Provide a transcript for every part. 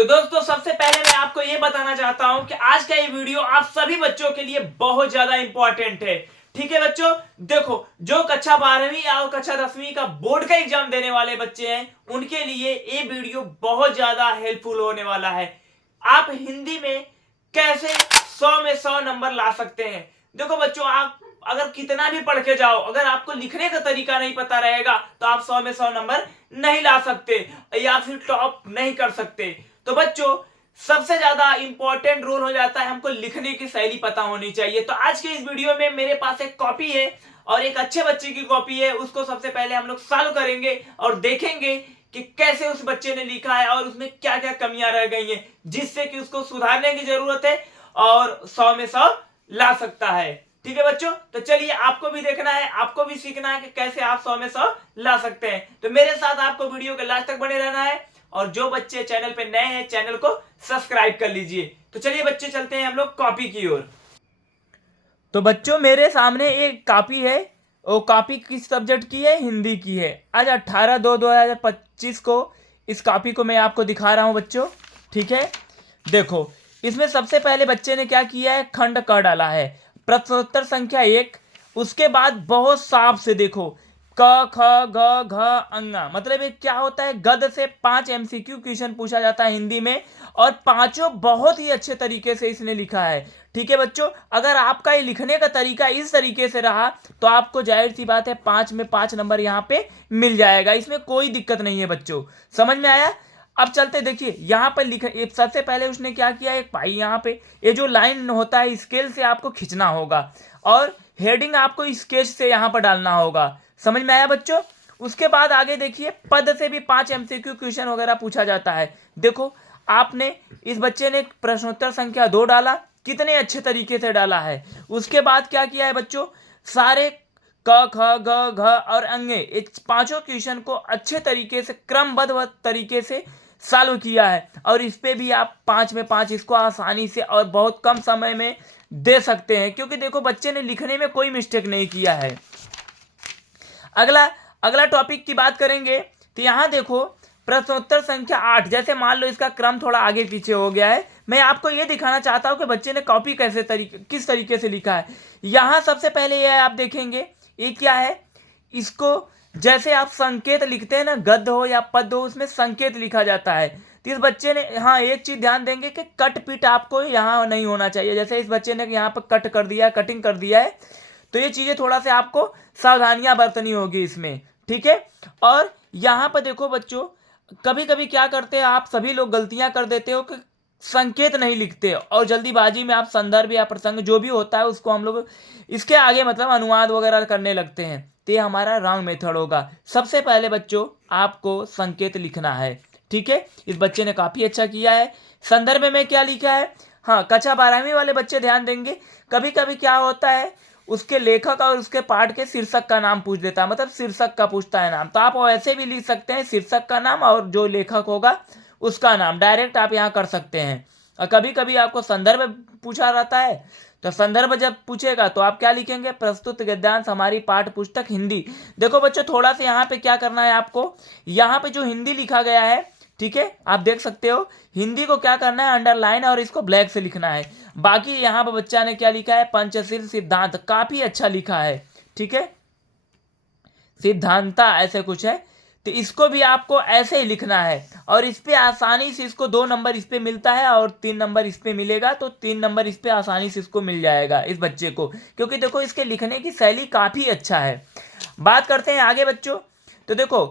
तो दोस्तों सबसे पहले मैं आपको ये बताना चाहता हूं कि आज का ये वीडियो आप सभी बच्चों के लिए बहुत ज्यादा इंपॉर्टेंट है। ठीक है बच्चों, देखो जो कक्षा 12वीं और कक्षा 10वीं का बोर्ड का एग्जाम देने वाले बच्चे हैं उनके लिए ये वीडियो बहुत ज्यादा हेल्पफुल होने वाला है। आप हिंदी में कैसे 100 में 100 नंबर ला सकते हैं। देखो बच्चों, आप अगर कितना भी पढ़ के जाओ, अगर आपको लिखने का तरीका नहीं पता रहेगा तो आप 100 में 100 नंबर नहीं ला सकते या फिर टॉप नहीं कर सकते। तो बच्चों सबसे ज्यादा इंपॉर्टेंट रोल हो जाता है हमको लिखने की शैली पता होनी चाहिए। तो आज के इस वीडियो में मेरे पास एक कॉपी है और एक अच्छे बच्चे की कॉपी है, उसको सबसे पहले हम लोग सॉल्व करेंगे और देखेंगे कि कैसे उस बच्चे ने लिखा है और उसमें क्या क्या कमियां रह गई हैं जिससे कि उसको सुधारने की जरूरत है और 100 में 100 ला सकता है। ठीक है बच्चों, तो चलिए आपको भी देखना है, आपको भी सीखना है कि कैसे आप 100 में 100 ला सकते हैं। तो मेरे साथ आपको वीडियो के लास्ट तक बने रहना है और जो बच्चे चैनल पे नए हैं चैनल को सब्सक्राइब कर लीजिए। तो चलिए बच्चे चलते हैं हम लोग कॉपी की ओर। तो बच्चों मेरे सामने एक कॉपी है, वो कॉपी किस सब्जेक्ट की है? हिंदी की है। आज 18/2/2025 को इस कॉपी को मैं आपको दिखा रहा हूं बच्चों। ठीक है, देखो इसमें सबसे पहले बच्चे ने क्या किया है, खंड क डाला है, प्रश्नोत्तर संख्या 1। उसके बाद बहुत साफ से देखो क ख ग घ अंगा, मतलब ये क्या होता है, गद से 5 एमसीक्यू क्वेश्चन पूछा जाता है हिंदी में और पांचों बहुत ही अच्छे तरीके से इसने लिखा है। ठीक है बच्चों, अगर आपका ये लिखने का तरीका इस तरीके से रहा तो आपको जाहिर सी बात है 5 में 5 नंबर यहाँ पे मिल जाएगा, इसमें कोई दिक्कत नहीं है बच्चों। समझ में आया? अब चलते, देखिए यहाँ पर लिखे सबसे पहले उसने क्या किया, एक पाई यहाँ पे ये जो लाइन होता है स्केल से आपको खींचना होगा और हेडिंग आपको स्केच से यहाँ पर डालना होगा। समझ में आया बच्चों? उसके बाद आगे देखिए पद से भी 5 एमसीक्यू क्वेश्चन वगैरह पूछा जाता है। देखो आपने, इस बच्चे ने प्रश्नोत्तर संख्या 2 डाला, कितने अच्छे तरीके से डाला है। उसके बाद क्या किया है बच्चों, सारे क ख ग घ और अंगे ये पांचों क्वेश्चन को अच्छे तरीके से क्रमबद्ध तरीके से सॉल्व किया है और इस पे भी आप 5 में 5 इसको आसानी से और बहुत कम समय में दे सकते हैं, क्योंकि देखो बच्चे ने लिखने में कोई मिस्टेक नहीं किया है। अगला टॉपिक की बात करेंगे तो यहाँ देखो प्रश्नोत्तर संख्या 8, जैसे मान लो इसका क्रम थोड़ा आगे पीछे हो गया है, मैं आपको ये दिखाना चाहता हूँ कि बच्चे ने कॉपी किस तरीके से लिखा है। यहाँ सबसे पहले ये आप देखेंगे, ये क्या है, इसको जैसे आप संकेत लिखते हैं ना, गद्य हो या पद हो, उसमें संकेत लिखा जाता है। तो इस बच्चे ने, हाँ एक चीज ध्यान देंगे कि कट पीट आपको यहाँ नहीं होना चाहिए। जैसे इस बच्चे ने यहाँ पर कट कर दिया है, कटिंग कर दिया है, तो ये चीजें थोड़ा सा आपको सावधानियां बरतनी होगी इसमें। ठीक है, और यहाँ पर देखो बच्चों, कभी कभी क्या करते हैं आप सभी लोग गलतियां कर देते हो कि संकेत नहीं लिखते और जल्दीबाजी में आप संदर्भ या प्रसंग जो भी होता है उसको हम लोग इसके आगे मतलब अनुवाद वगैरह करने लगते हैं, तो ये हमारा रॉन्ग मेथड होगा। सबसे पहले बच्चों आपको संकेत लिखना है। ठीक है, इस बच्चे ने काफी अच्छा किया है। संदर्भ में क्या लिखा है, हाँ कक्षा 12वीं वाले बच्चे ध्यान देंगे, कभी कभी क्या होता है उसके लेखक और उसके पाठ के शीर्षक का नाम पूछ देता है, मतलब शीर्षक का पूछता है नाम, तो आप ऐसे भी लिख सकते हैं शीर्षक का नाम और जो लेखक होगा उसका नाम डायरेक्ट आप यहाँ कर सकते हैं। और कभी कभी आपको संदर्भ पूछा रहता है, तो संदर्भ जब पूछेगा तो आप क्या लिखेंगे, प्रस्तुत गद्यांश हमारी पाठ्य पुस्तक हिंदी। देखो बच्चों थोड़ा सा यहाँ पे क्या करना है आपको, यहाँ पे जो हिंदी लिखा गया है, ठीक है आप देख सकते हो, हिंदी को क्या करना है, अंडरलाइन और इसको ब्लैक से लिखना है। बाकी यहाँ पर बच्चा ने क्या लिखा है, पंचशील सिद्धांत, काफी अच्छा लिखा है। ठीक है, सिद्धांता ऐसे कुछ है, तो इसको भी आपको ऐसे ही लिखना है और इस पे आसानी से इसको 2 नंबर इस पे मिलता है और 3 नंबर इस पे मिलेगा, तो 3 नंबर इस पे आसानी से इसको मिल जाएगा इस बच्चे को, क्योंकि देखो इसके लिखने की शैली काफी अच्छा है। बात करते हैं आगे बच्चों, तो देखो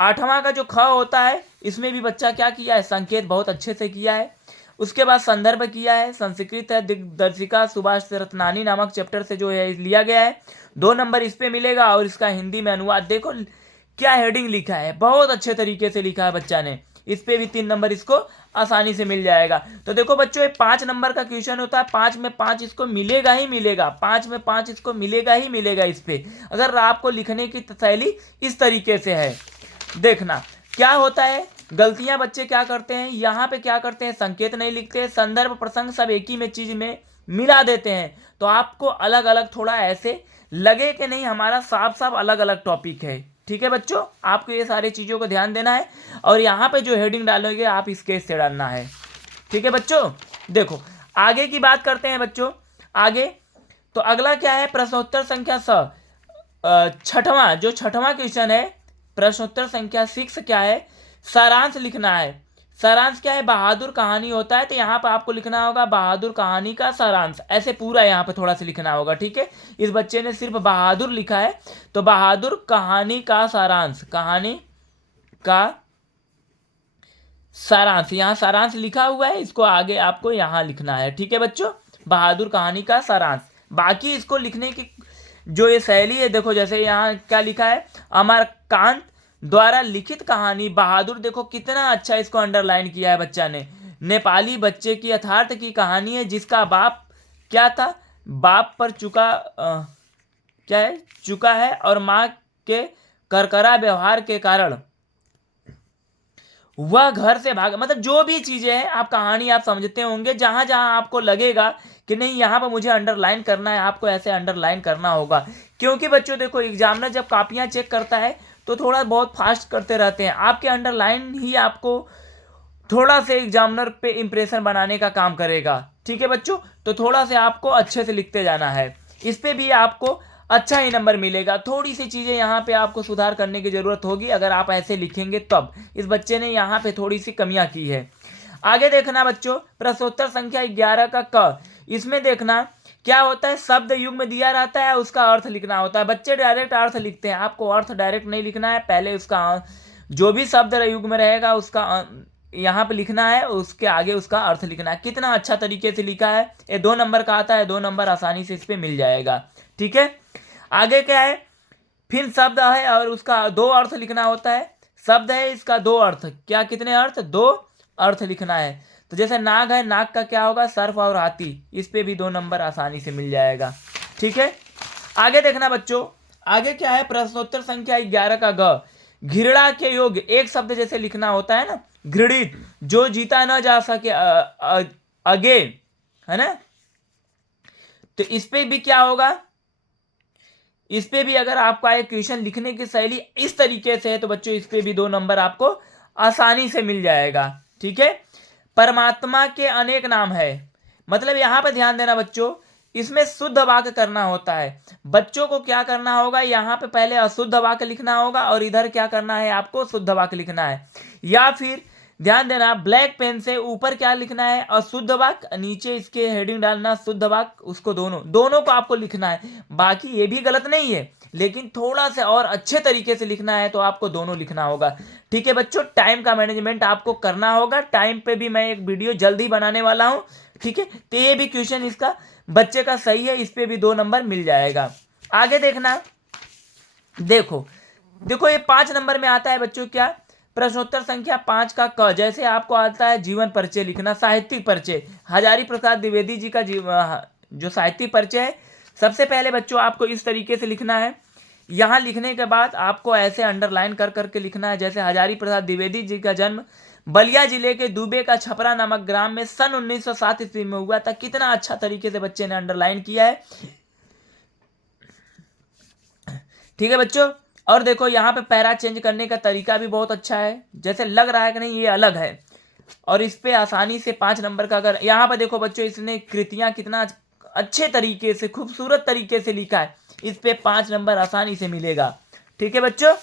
8वां का जो ख होता है इसमें भी बच्चा क्या किया है, संकेत बहुत अच्छे से किया है। उसके बाद संदर्भ किया है, संस्कृत है दिग्दर्शिका सुभाष रत्नानी नामक चैप्टर से जो है लिया गया है, 2 नंबर इस पे मिलेगा और इसका हिंदी में अनुवाद देखो क्या हेडिंग लिखा है, बहुत अच्छे तरीके से लिखा है बच्चा ने, इस पे भी 3 नंबर इसको आसानी से मिल जाएगा। तो देखो बच्चों ये 5 नंबर का क्वेश्चन होता है, 5 में 5 इसको मिलेगा ही मिलेगा, 5 में 5 इसको मिलेगा ही मिलेगा इस पे, अगर आपको लिखने की शैली इस तरीके से है। देखना क्या होता है, गलतियां बच्चे क्या करते हैं, यहाँ पे क्या करते हैं, संकेत नहीं लिखते, संदर्भ प्रसंग सब एक ही में चीज में मिला देते हैं, तो आपको अलग अलग थोड़ा ऐसे लगे कि नहीं हमारा साफ साफ अलग अलग टॉपिक है। ठीक है बच्चों, आपको ये सारी चीज़ों को ध्यान देना है और यहाँ पे जो हेडिंग डालोगे आप स्केच से डालना है। ठीक है बच्चों, देखो आगे की बात करते हैं बच्चों। आगे तो अगला क्या है, प्रश्नोत्तर संख्या छठवां, जो छठवां क्वेश्चन है प्रश्नोत्तर संख्या 6 क्या है, सारांश लिखना है। सारांश क्या है, बहादुर कहानी होता है, तो यहाँ पर आपको लिखना होगा बहादुर कहानी का सारांश, ऐसे पूरा यहाँ पे थोड़ा सा लिखना होगा। ठीक है, इस बच्चे ने सिर्फ बहादुर लिखा है, तो बहादुर कहानी का सारांश, कहानी का सारांश, यहाँ सारांश लिखा हुआ है, इसको आगे आपको यहाँ लिखना है। ठीक है बच्चों, बहादुर कहानी का सारांश। बाकी इसको लिखने की जो ये शैली है, देखो जैसे यहाँ क्या लिखा है, अमरकांत द्वारा लिखित कहानी बहादुर, देखो कितना अच्छा इसको अंडरलाइन किया है बच्चा ने। नेपाली बच्चे की यथार्थ की कहानी है, जिसका बाप क्या था, बाप पर क्या है, चुका है, और माँ के करकरा व्यवहार के कारण वह घर से भागा। मतलब जो भी चीजें हैं आप कहानी आप समझते होंगे, जहां जहां आपको लगेगा कि नहीं यहाँ पर मुझे अंडरलाइन करना है, आपको ऐसे अंडरलाइन करना होगा। क्योंकि बच्चों देखो एग्जामिनर जब कॉपियां चेक करता है तो थोड़ा बहुत फास्ट करते रहते हैं, आपके अंडरलाइन ही आपको थोड़ा से एग्जामिनर पे इंप्रेशन बनाने का काम करेगा। ठीक है बच्चों, तो थोड़ा से आपको अच्छे से लिखते जाना है, इस पे भी आपको अच्छा ही नंबर मिलेगा। थोड़ी सी चीज़ें यहाँ पे आपको सुधार करने की ज़रूरत होगी, अगर आप ऐसे लिखेंगे तब। इस बच्चे ने यहाँ पे थोड़ी सी कमियां की है। आगे देखना बच्चों, प्रश्नोत्तर संख्या 11 का क, इसमें देखना क्या होता है, शब्द युग्म दिया रहता है, उसका अर्थ लिखना होता है। बच्चे डायरेक्ट अर्थ लिखते हैं, आपको अर्थ डायरेक्ट नहीं लिखना है, पहले उसका जो भी शब्द युग्म रहेगा उसका यहाँ पे लिखना है, उसके आगे उसका अर्थ लिखना है। कितना अच्छा तरीके से लिखा है, ये 2 नंबर का आता है, 2 नंबर आसानी से इस पर मिल जाएगा। ठीक है, आगे क्या है, फिर शब्द है और उसका 2 अर्थ लिखना होता है। शब्द है, इसका 2 अर्थ, क्या कितने अर्थ, 2 अर्थ लिखना है। तो जैसे नाग है, नाग का क्या होगा, सर्प और हाथी, इस पे भी 2 नंबर आसानी से मिल जाएगा। ठीक है, आगे देखना बच्चों, आगे क्या है, प्रश्नोत्तर संख्या 11 का ग, घृणा के योग्य एक शब्द जैसे लिखना होता है ना, घृणित, जो जीता न जा सके अगे, है ना, तो इस पे भी क्या होगा, इस पे भी अगर आपका एक क्वेश्चन लिखने की शैली इस तरीके से है तो बच्चों इस पे भी 2 नंबर आपको आसानी से मिल जाएगा। ठीक है, परमात्मा के अनेक नाम है, मतलब यहां पर ध्यान देना बच्चों, इसमें शुद्ध वाक्य करना होता है। बच्चों को क्या करना होगा, यहाँ पे पहले अशुद्ध वाक्य लिखना होगा और इधर क्या करना है, आपको शुद्ध वाक्य लिखना है। या फिर ध्यान देना, ब्लैक पेन से ऊपर क्या लिखना है, अशुद्ध वाक्य, नीचे इसके हेडिंग डालना शुद्ध वाक्य, उसको दोनों को आपको लिखना है। बाकी ये भी गलत नहीं है, लेकिन थोड़ा सा और अच्छे तरीके से लिखना है तो आपको दोनों लिखना होगा। ठीक है बच्चों, टाइम का मैनेजमेंट आपको करना होगा, टाइम पे भी मैं एक वीडियो जल्दी बनाने वाला हूँ। ठीक है, तो ये भी क्वेश्चन इसका बच्चे का सही है, इस पे भी 2 नंबर मिल जाएगा। आगे देखना, देखो ये 5 नंबर में आता है बच्चों, क्या, प्रश्नोत्तर संख्या 5 का क, जैसे आपको आता है जीवन परिचय लिखना, साहित्यिक परिचय, हजारी प्रसाद द्विवेदी जी का जो साहित्यिक परिचय है, सबसे पहले बच्चों आपको इस तरीके से लिखना है। यहाँ लिखने के बाद आपको ऐसे अंडरलाइन कर करके लिखना है, जैसे हजारी प्रसाद द्विवेदी जी का जन्म बलिया जिले के दुबे का छपरा नामक ग्राम में सन 1907 ईस्वी में हुआ था। कितना अच्छा तरीके से बच्चे ने अंडरलाइन किया है। ठीक है बच्चों, और देखो यहाँ पे पैरा चेंज करने का तरीका भी बहुत अच्छा है, जैसे लग रहा है कि नहीं ये अलग है, और इस पे आसानी से 5 नंबर का, अगर यहाँ पे देखो बच्चों इसने कृतियां कितना अच्छे तरीके से खूबसूरत तरीके से लिखा है, इस पे 5 नंबर आसानी से मिलेगा। ठीक है बच्चों,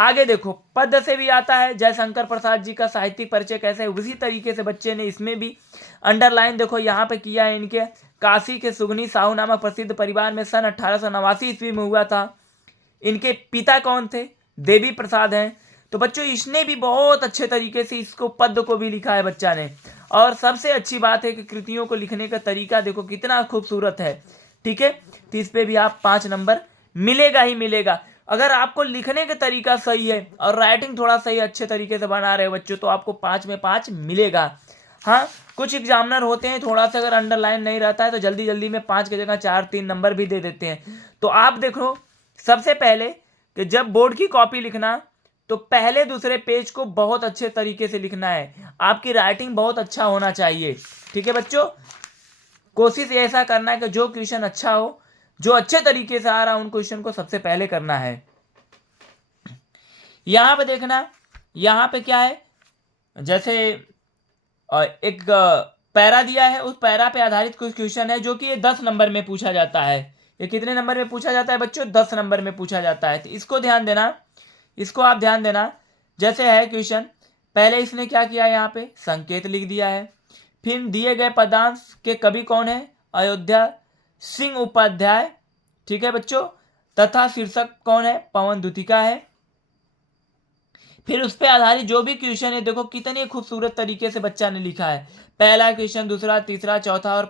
आगे देखो पद्य से भी आता है, जयशंकर प्रसाद जी का साहित्यिक परिचय कैसे है, उसी तरीके से बच्चे ने इसमें भी अंडरलाइन देखो यहाँ पे किया है। इनके काशी के सुगनी साहू नामक प्रसिद्ध परिवार में सन 1889 ईस्वी में हुआ था। इनके पिता कौन थे, देवी प्रसाद हैं। तो बच्चों इसने भी बहुत अच्छे तरीके से इसको पद्य को भी लिखा है बच्चा ने, और सबसे अच्छी बात है कि कृतियों को लिखने का तरीका देखो कितना खूबसूरत है। ठीक है, तो इस पे भी आप 5 नंबर मिलेगा ही मिलेगा। अगर आपको लिखने का तरीका सही है और राइटिंग थोड़ा सही अच्छे तरीके से बना रहे हो बच्चों, तो आपको 5 में 5 मिलेगा। हाँ, कुछ एग्जामिनर होते हैं थोड़ा सा अगर अंडरलाइन नहीं रहता है तो जल्दी जल्दी में 5 की जगह 4-3 नंबर भी दे देते हैं। तो आप देखो सबसे पहले कि जब बोर्ड की कॉपी लिखना तो पहले दूसरे पेज को बहुत अच्छे तरीके से लिखना है, आपकी राइटिंग बहुत अच्छा होना चाहिए। ठीक है बच्चों, कोशिश ऐसा करना है कि जो क्वेश्चन अच्छा हो, जो अच्छे तरीके से आ रहा है उन क्वेश्चन को सबसे पहले करना है। यहाँ पे देखना, यहाँ पे क्या है, जैसे एक पैरा दिया है, उस पैरा पे आधारित कुछ क्वेश्चन है जो कि ये 10 नंबर में पूछा जाता है। ये कितने नंबर में पूछा जाता है बच्चों? 10 नंबर में पूछा जाता है। तो इसको ध्यान देना, इसको आप ध्यान देना। जैसे है क्वेश्चन, पहले इसने क्या किया, यहाँ पे संकेत लिख दिया है। फिर दिए गए पदांश के कवि कौन है? अयोध्या सिंह उपाध्याय, ठीक है बच्चों। तथा शीर्षक कौन है? पवन द्वितिका है। फिर उस पर आधारित जो भी क्वेश्चन है, देखो कितने खूबसूरत तरीके से बच्चा ने लिखा है। पहला क्वेश्चन, दूसरा, तीसरा, चौथा और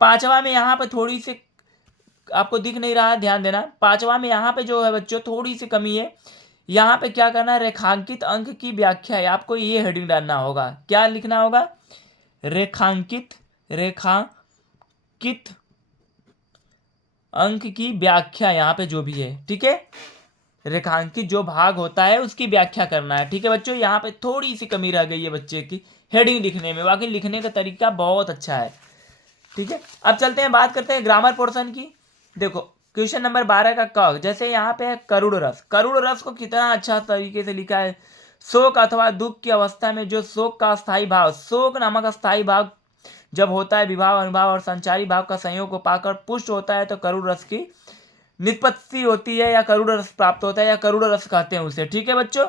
पांचवा में यहाँ पे थोड़ी सी आपको दिख नहीं रहा है, ध्यान देना। पांचवा में यहाँ पे जो है बच्चों थोड़ी सी कमी है। यहाँ पे क्या करना है? रेखांकित अंक की व्याख्या है, आपको ये हेडिंग डालना होगा। क्या लिखना होगा? रेखांकित अंक की व्याख्या, यहाँ पे जो भी है, ठीक है। रेखांकित जो भाग होता है उसकी व्याख्या करना है, ठीक है बच्चों। यहाँ पे थोड़ी सी कमी रह गई है बच्चे की हेडिंग लिखने में, बाकी लिखने का तरीका बहुत अच्छा है, ठीक है। अब चलते हैं, बात करते हैं ग्रामर पोर्शन की। देखो क्वेश्चन नंबर 12 का क, जैसे यहाँ पे है करुण रस। करुण रस को कितना अच्छा तरीके से लिखा है। शोक अथवा दुख की अवस्था में जो शोक का स्थायी भाव, शोक नामक स्थायी भाव जब होता है, विभाव, अनुभाव और संचारी भाव का संयोग को पाकर पुष्ट होता है, तो करुण रस की निष्पत्ति होती है, या करुण रस प्राप्त होता है, या करुण रस कहते हैं उसे, ठीक है बच्चों।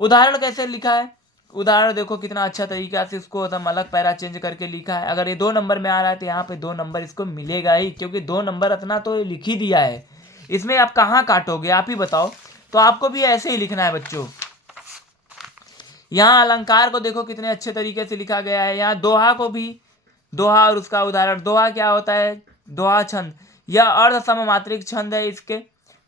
उदाहरण कैसे लिखा है? उदाहरण देखो कितना अच्छा तरीका से इसको एकदम अलग पैरा चेंज करके लिखा है। अगर ये 2 नंबर में आ रहा है तो यहाँ पे 2 नंबर इसको मिलेगा ही, क्योंकि 2 नंबर इतना तो लिख ही दिया है। इसमें आप कहाँ काटोगे, आप ही बताओ। तो आपको भी ऐसे ही लिखना है बच्चों। यहाँ अलंकार को देखो कितने अच्छे तरीके से लिखा गया है। यहाँ दोहा को भी, दोहा और उसका उदाहरण। दोहा क्या होता है? दोहा छंद, यह अर्ध सममात्रिक छंद है इसके,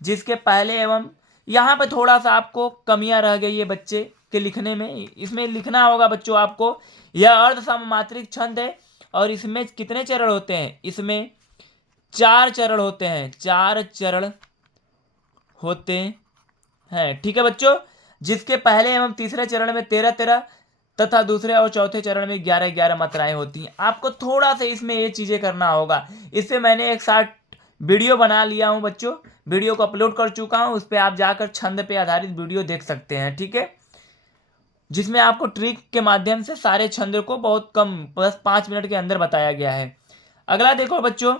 जिसके पहले एवं, यहाँ पे थोड़ा सा आपको कमियां रह गई है बच्चे के लिखने में। इसमें लिखना होगा बच्चों आपको, यह अर्ध सममात्रिक छंद है और इसमें कितने चरण होते हैं? इसमें 4 चरण होते हैं, 4 चरण होते हैं, ठीक है बच्चों। जिसके पहले एवं तीसरे चरण में 13 तथा दूसरे और चौथे चरण में 11 मात्राएं होती हैं। आपको थोड़ा सा इसमें ये चीजें करना होगा। इस पे मैंने एक शॉर्ट वीडियो बना लिया हूं बच्चों, वीडियो को अपलोड कर चुका हूं, उस पर आप जाकर छंद पे आधारित वीडियो देख सकते हैं, ठीक है। जिसमें आपको ट्रिक के माध्यम से सारे छंद को बहुत कम, बस 5 मिनट के अंदर बताया गया है। अगला देखो बच्चों,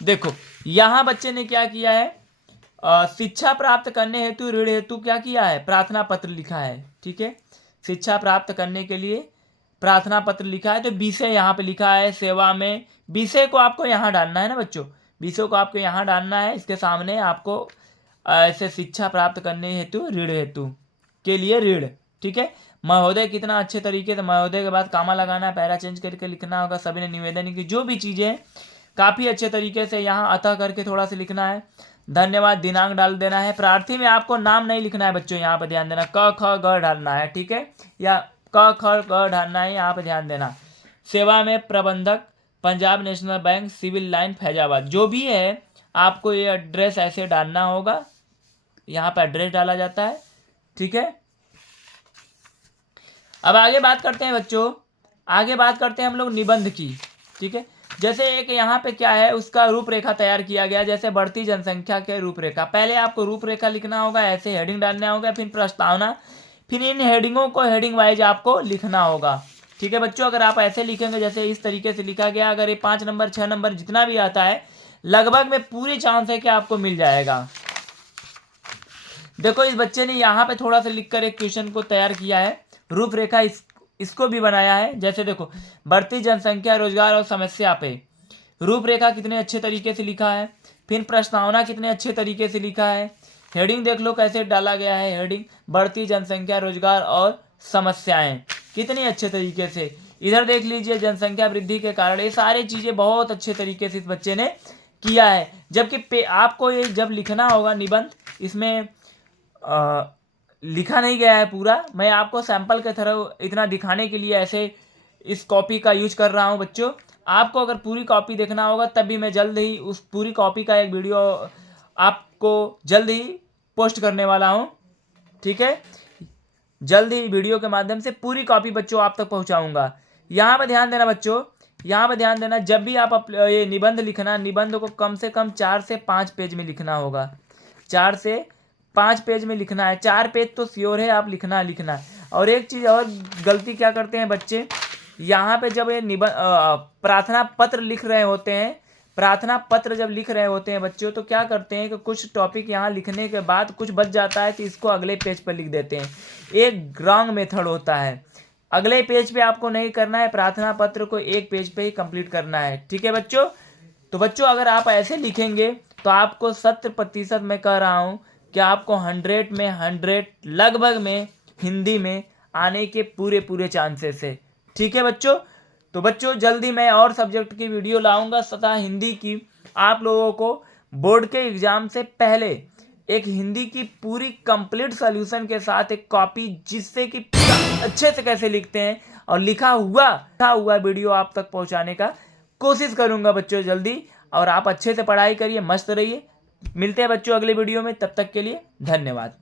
देखो यहां बच्चे ने क्या किया है? शिक्षा प्राप्त करने हेतु, ऋण हेतु क्या किया है? प्रार्थना पत्र लिखा है, ठीक है। शिक्षा प्राप्त करने के लिए प्रार्थना पत्र लिखा है। तो विषय यहाँ पे लिखा है सेवा में, विषय को आपको यहाँ डालना है ना बच्चों, विषय को आपको यहाँ डालना है। इसके सामने आपको ऐसे शिक्षा प्राप्त करने हेतु, ऋण हेतु के लिए ऋण, ठीक है। महोदय कितना अच्छे तरीके से, महोदय के बाद कामा लगाना है, पैरा चेंज करके लिखना होगा। सभी ने निवेदन की जो भी चीजें काफी अच्छे तरीके से यहाँ अतः करके थोड़ा सा लिखना है। धन्यवाद, दिनांक डाल देना है। प्रार्थी में आपको नाम नहीं लिखना है बच्चों, यहाँ पे ध्यान देना, क ख ग डालना है, ठीक है, या क ख ग डालना है, यहाँ पे ध्यान देना। सेवा में प्रबंधक, Punjab national bank, civil line, Faizabad, जो भी है आपको ये एड्रेस ऐसे डालना होगा। यहाँ पे एड्रेस डाला जाता है, ठीक है। अब आगे बात करते हैं बच्चों, आगे बात करते हैं हम लोग निबंध की, ठीक है। जैसे एक यहाँ पे क्या है, उसका रूपरेखा तैयार किया गया। जैसे बढ़ती जनसंख्या के रूपरेखा, पहले आपको रूपरेखा लिखना होगा, ऐसे हेडिंग डालना होगा, फिर प्रस्तावना, फिर इन हेडिंगों को हेडिंग वाइज आपको लिखना होगा, ठीक है बच्चों। अगर आप ऐसे लिखेंगे जैसे इस तरीके से लिखा गया, अगर ये 5 नंबर 6 नंबर जितना भी आता है, लगभग में पूरी चांस है कि आपको मिल जाएगा। देखो इस बच्चे ने यहाँ पे थोड़ा सा लिखकर एक क्वेश्चन को तैयार किया है, रूपरेखा इसको भी बनाया है। जैसे देखो, बढ़ती जनसंख्या, रोजगार और समस्या पे रूपरेखा कितने अच्छे तरीके से लिखा है। फिर प्रस्तावना कितने अच्छे तरीके से लिखा है। हेडिंग देख लो कैसे डाला गया है, हेडिंग बढ़ती जनसंख्या, रोजगार और समस्याएं, कितनी अच्छे तरीके से। इधर देख लीजिए, जनसंख्या वृद्धि के कारण, ये सारी चीजें बहुत अच्छे तरीके से इस बच्चे ने किया है। जबकि आपको ये जब लिखना होगा निबंध, इसमें लिखा नहीं गया है पूरा, मैं आपको सैंपल के तरह इतना दिखाने के लिए ऐसे इस कॉपी का यूज कर रहा हूं बच्चों। आपको अगर पूरी कॉपी देखना होगा तब भी मैं जल्द ही उस पूरी कॉपी का एक वीडियो आपको जल्द ही पोस्ट करने वाला हूं, ठीक है। जल्द ही वीडियो के माध्यम से पूरी कॉपी बच्चों आप तक पहुंचाऊंगा। यहाँ पर ध्यान देना बच्चों, यहाँ पे ध्यान देना, जब भी आप ये निबंध लिखना, निबंध को कम से कम 4 से 5 पेज में लिखना होगा। 4 से 5 पेज में लिखना है। 4 पेज तो श्योर है आप लिखना है। और एक चीज़ और गलती क्या करते हैं बच्चे, यहाँ पे जब ये प्रार्थना पत्र लिख रहे होते हैं, प्रार्थना पत्र जब लिख रहे होते हैं बच्चों, तो क्या करते हैं कि कुछ टॉपिक यहाँ लिखने के बाद कुछ बच जाता है तो इसको अगले पेज पर लिख देते हैं। एक रॉन्ग मेथड होता है। अगले पेज पे आपको नहीं करना है, प्रार्थना पत्र को एक पेज पे ही कंप्लीट करना है। ठीक है बच्चों। तो बच्चों अगर आप ऐसे लिखेंगे तो आपको 70% मैं कह रहा हूँ कि आपको 100 में 100 लगभग में हिंदी में आने के पूरे चांसेस है। ठीक है बच्चों। तो बच्चों जल्दी मैं और सब्जेक्ट की वीडियो लाऊंगा, सदा हिंदी की। आप लोगों को बोर्ड के एग्जाम से पहले एक हिंदी की पूरी कंप्लीट सॉल्यूशन के साथ एक कॉपी, जिससे कि अच्छे से कैसे लिखते हैं और लिखा हुआ वीडियो आप तक पहुंचाने का कोशिश करूंगा बच्चों जल्दी। और आप अच्छे से पढ़ाई करिए, मस्त रहिए। मिलते हैं बच्चों अगले वीडियो में, तब तक के लिए धन्यवाद।